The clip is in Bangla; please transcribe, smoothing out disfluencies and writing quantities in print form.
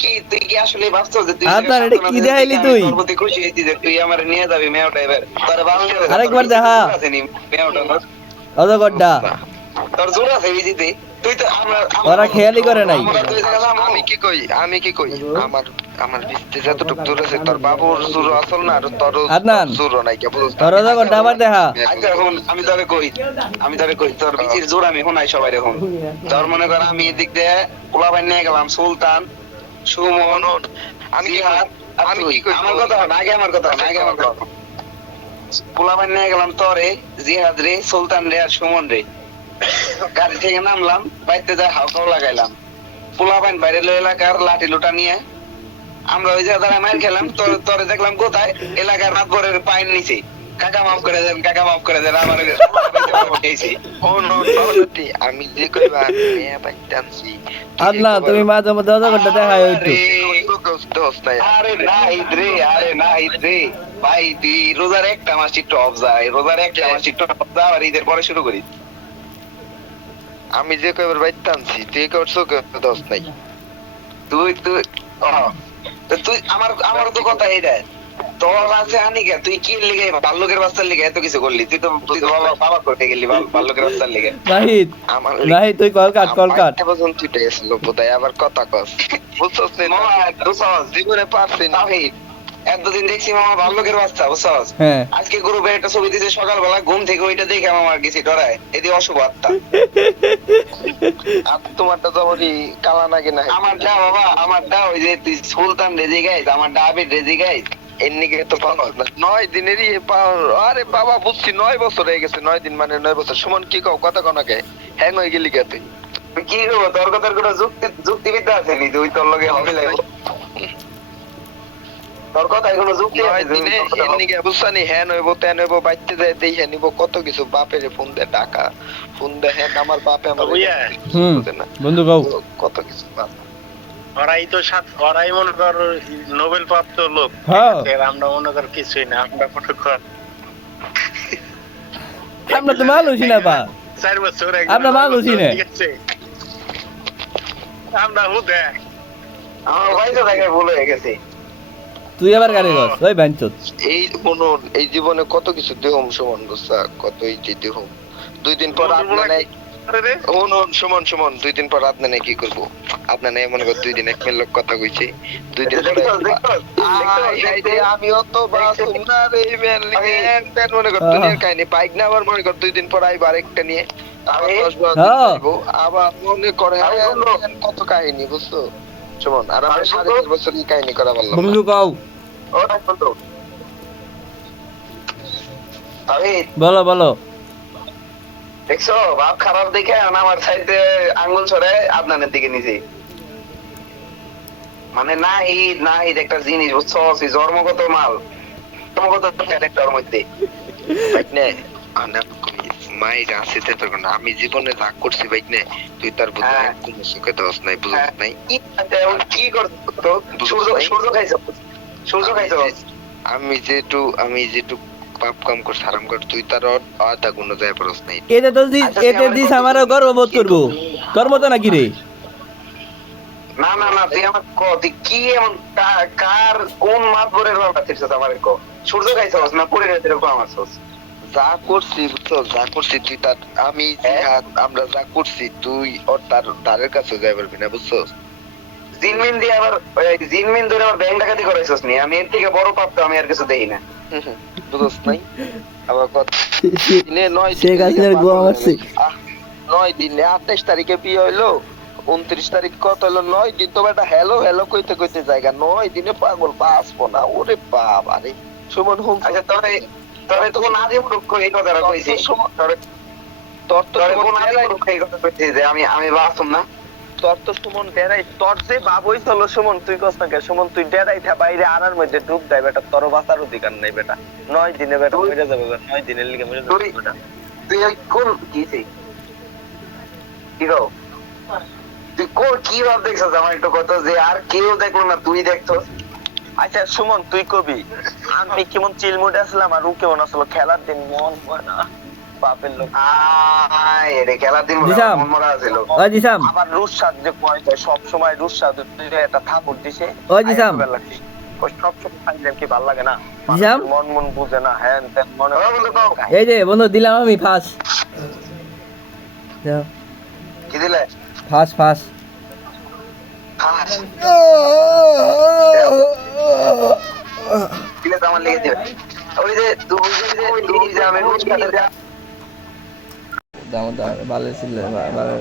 কি আসলে ভাবছো যে তুই আপনার এটা কি দেখাইলি তুই? তোর প্রতি খুশি হইছি যে তুই আমার নিয়ে যাবি মেয়েটা এবার তোর ভালো লাগে আরেকবার দেখা মেয়েটা অজগরটা তোর জোর আছে বিজিতে তুই তো ওরা খেয়ালই করে নাই। আমি কি কই আমার আমার বিজিতে যতটুকু জোর আছে তোর বাবুর জোর আসল না আর তোর আদনান জোর নাই কে বুঝছ তোর অজগরটা আবার দেখা। আচ্ছা এখন আমি তবে কই তোর বিজির জোর আমি শোনাই সবাই এখন তোর মনে কর আমি এদিক দিয়ে পোলাপান নিয়ে গেলাম সুলতান সুমন আমি কি কই আমার কথা হন আগে আমার কথা পোলাপান নিয়ে গেলাম তোরে জিহাদ রে সুলতান রে আর সুমন রে গাড়ি থেকে নামলাম বাইতে যায় হালকাও লাগাইলাম পোলাপান বাইরে লো এলাকার লাঠি লুটা নিয়ে আমরা ওই জায়গায় মার খেলাম তোরে দেখলাম কোথায় এলাকার মাতবরের পায়ের নিচে কাকা মাফ করে দেন আমার আমি যে কইবা মেয়ে বাইতামছি আদনা তুমি মাঝে মধ্যে অজগরটা দেখাই একটু। আরে না ইদ্রে ভাই তুই রোজার একটা মাস একটু অফ যায় রোজার একটা মাস একটু অফ যায় আর ঈদের পরে শুরু করি আমি যে কয়বার বাইতামছি তুই করছো দোষ নাই তুই আমার তো কথা এইটা তোর আছে আনিকা তুই কি লিগে বাল্যকের বাচ্চার লিগে এত কিছু করলি তুই তো বাবা করতে গেলি বাল্যকের বাচ্চার লিগে নাহিদ নাহিদ তুই কল কাট এখন তুই টেসলো বোধহয় আবার কথা কস বুঝছস না জীবনে পারছি না এতদিন দেখছি মামা বাল্যকের বাচ্চা বুঝছস আজকে গ্রুপে একটা ছবি দিতে সকালবেলা ঘুম থেকে ওইটা দেখে আমার গেছি ডরায় এদি অশুভ আত্মা আর তোমারটা তো ওই কালা নাকি না আমারটা বাবা আমারটা ওই যে তুই সুলতান রেজি গাইস আমারটা আবির রেজি গাইস এমনিকে তো পাওয়া 9 দিনেরই আরে বাবা বুঝছি 9 বছর হয়ে গেছে 9 দিন মানে 9 বছর সুমন কি কও কথা কোনাকে হ্যাং হয়ে গেলি কে তুই কি করব তোর কথার কোনো যুক্তিবিদ্যা আছে নি তুই তোর লগে হবে লাগবে তোর কথা কোনো যুক্তি আছে দিনে এমনিকে বুঝছানি হ্যাঁ নইবো তেন হইবো বাইতে যায় দেই হ্যাঁ নিব কত কিছু বাপের ফোন দে টাকা ফোন দে হ্যাঁ আমার বাপে আমার বন্ধু গাও কত কিছু বাপ ওরাই তো ওরাই মনে কর নোবেল প্রাপ্ত লোক আমরা মনে কর কিছুই না আমরা মনে কর আমরা তো মানুষই না বা 4 বছর আমরা মানুষই না আমরা হুদে আমার ভাই তো তাকে ভুল হয়ে গেছে তুই আবার গাড়ি কর ওই বাঞ্চত এই মনন এই জীবনে কত কিছু দেহম সমান বসা কত এই যে দেহম 2 দিন পর আপনার সমান 2 দিন পর আপনি কি করব আপনি না মনে কর 2 দিন এক মিনিট কথা কইছি 2 দিন আমিও তো বাসুম না রে মেন তেন মনে কর দুনিয়ার কাহিনী বাইক না আবার মনে কর 2 দিন পর আইবার একটা নিয়ে আবার মনে করে কত কাহিনী বুঝছো সমান আর আমরা 5.5 বছর এই কাহিনী করা বললাম বন্ধু গাও বলো বলো দেখছো ভাব খারাপ দেখে আমার সাইডে আঙ্গুল ছড়ে আপনাদের দিকে নিচে মানে না একটা জিনিস বুঝছো জন্মগত মাল জন্মগত ক্যারেক্টার মধ্যে মায়ের আছে আমি জীবনে রাগ করছি বাইক নে তুই তার কোনো সুখে দোষ নাই বুঝছ নাই কি করতো সূর্য খাইছো আমি যেটু পাপ কাম কর হারাম কর তুই তার আধা গুণ যায় পরস নাই এটা তো দিস আমারও গর্ববোধ করবো তোর মতো নাকি রে না তুই আমার তুই কি এমন কার কোন মাত ভরে রওনা ছিড়ছস আমার সূর্য খাইছস না পুরে রেতে রকম আমার সস যা করছি তুই তার আমি আমরা যা করছি তুই ওর তারের কাছে যাই পারবি না বুঝছস জিনমিন দিয়ে আবার জিনমিন ধরে আবার ব্যাংক ডাকাতি করাইছস নি আমি এর থেকে বড় পাপ তো আমি আর কিছু দেই না বুঝছস নাই আবার কত দিনে 9 সে গাছের গোয়া মারছে 9 দিনে 28 তারিখে বিয়ে হইলো 29 তারিখ কত হলো 9 দিন তো বেটা হ্যালো কইতে জায়গা 9 দিনে পাগল বাঁচবো না ওরে বাবা রে সুমন হুম আচ্ছা তবে তো না দিয়ে মুখ এই কথাটা কইছি তোর তো কোন আগে মুখ এই কথা কইছি যে আমি বাঁচুম না তোর তো সুমন ডেরাই তোর যে বাপ হইছিল সুমন তুই কস না কে সুমন তুই ডেরাই থা বাইরে আনার মধ্যে ডুব দেয় বেটা তোর বাঁচার অধিকার নাই বেটা 9 দিনে বেটা মরে যাবে 9 দিনের লিগে মরে যাবে বেটা তুই কোন কিছি কি গো তুই কি ভাব দেখছস আমার একটু কথা যে আর কেউ দেখলো না তুই দেখছস আচ্ছা সুমন তুই কবি আমি কেমন চিল মুডে আসলাম আর ও কেমন আসলো খেলার দিন মন হয় না বাপের লোক এরে খেলা দিন দিশাম। মন মরা ছিল ওই দিশাম আবার রুশাদ যে পয়সা সব সময় রুশাদ একটা থাপড় দিছে ওই দিশাম। ওই সব সময় খাইলে কি ভালো লাগে না দিশাম। মন মন বুঝে না হ্যাঁ তেন মনে এই যে বন্ধু দিলাম আমি ফাঁস কি দিলে ফাঁস ফাঁস হাস দিলে তো আমার লেগে দিবে ওই যে দুই যে আমি রুশাদের দাম ভালো ছিল ভালো